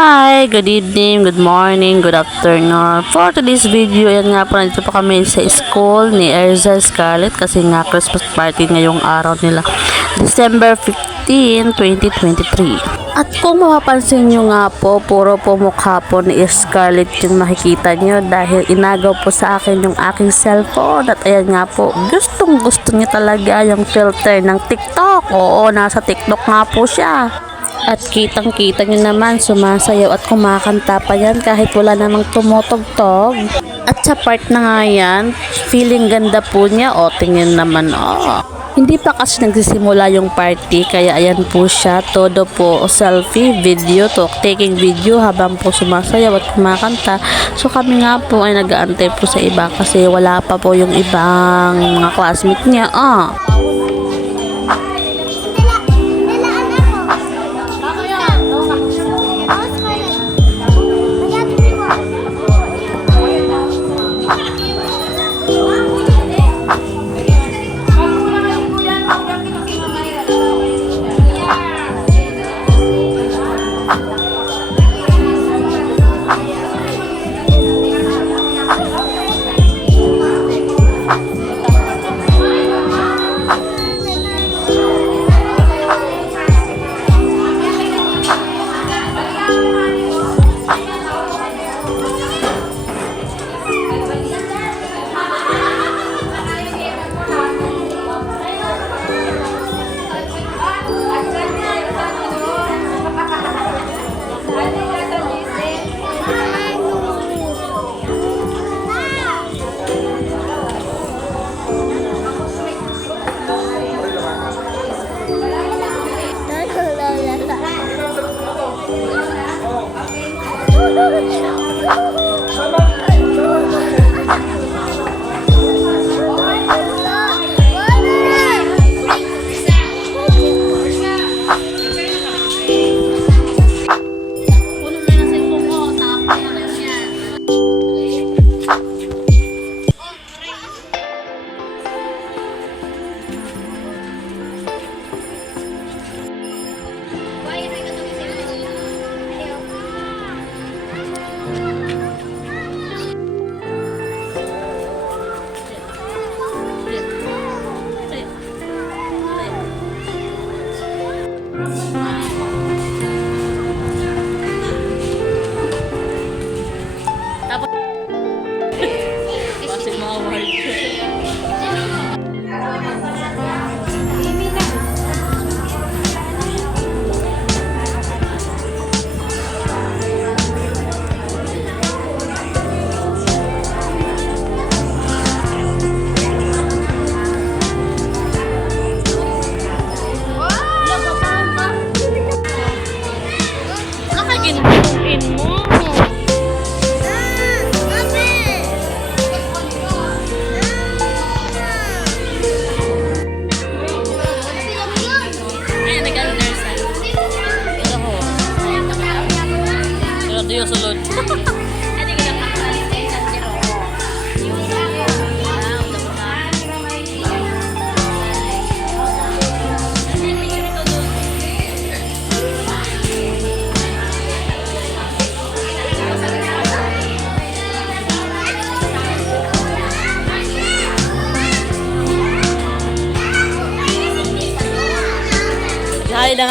Hi, good evening, good morning, good afternoon. For today's video, yan nga po, nandito po kami sa school ni Erza Scarlett kasi nga Christmas party ngayong araw nila, December 15, 2023. At kung mapapansin nyo nga po, puro po mukha po ni Scarlett yung makikita nyo dahil inagaw po sa akin yung aking cellphone. At ayan nga po, gustong gusto niya talaga yung filter ng TikTok. Oo, nasa TikTok nga po siya. At kitang-kita nyo naman, sumasayaw at kumakanta pa yan kahit wala namang tumutugtog. At sa part na nga yan, feeling ganda po niya. O, tingin naman, Hindi pa kasi nagsisimula yung party, kaya ayan po siya. Todo po selfie, video, taking video habang po sumasayaw at kumakanta. So kami nga po ay nag-aantay po sa iba kasi wala pa po yung ibang mga classmate niya. Sulod.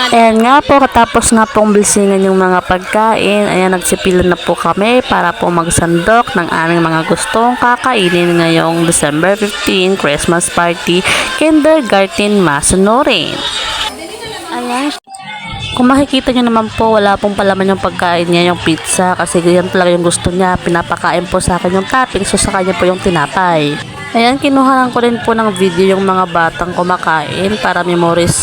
Ayan nga po, katapos nga pong bilisingan yung mga pagkain, ayan, nagsipilan na po kami para po magsandok ng aming mga gustong kakainin ngayong December 15, Christmas party, kindergarten masunurin. Ayan, kung makikita nyo naman po, wala pong palaman yung pagkain niya, yung pizza, kasi yan talaga yung gusto niya. Pinapakain po sa akin yung topping, so sa kanya po yung tinapay. Ayan, kinuhanan ko rin po ng video yung mga batang kumakain para memorable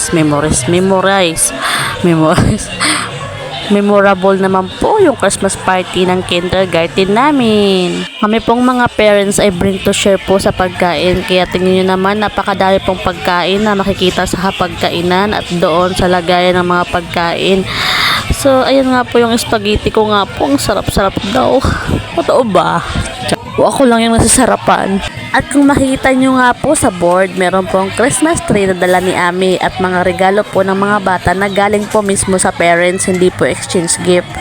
naman po yung Christmas party ng kindergarten namin. Kami pong mga parents ay bring to share po sa pagkain, kaya tingnan nyo naman, napakadami pong pagkain na makikita sa pagkainan at doon sa lagayan ng mga pagkain. So ayan nga po yung spaghetti ko nga po, ang sarap-sarap daw. Totoo ba? O ako lang yung nasasarapan. At kung makikita nyo nga po sa board, meron pong Christmas tree na dala ni Ami at mga regalo po ng mga bata na galing po mismo sa parents, hindi po exchange gift.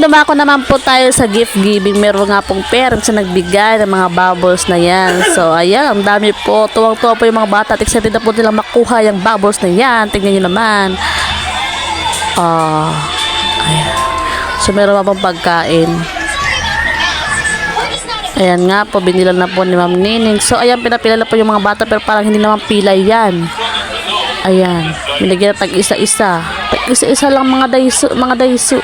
dumako naman po tayo sa gift giving. Meron nga pong parents na nagbigay ng mga bubbles na yan. So, ayan, ang dami po. Tuwang-tuwa po yung mga bata at excited na po nilang makuha yung bubbles na yan. Tingnan nyo naman. Ayan. So, meron pa pong pagkain. Ayan nga po, binilan na po ni Ma'am Nining. So, ayan, pinapila na po yung mga bata pero parang hindi naman pilay yan. Ayan, binigyan na tag isa-isa. Tag isa-isa lang mga daiso.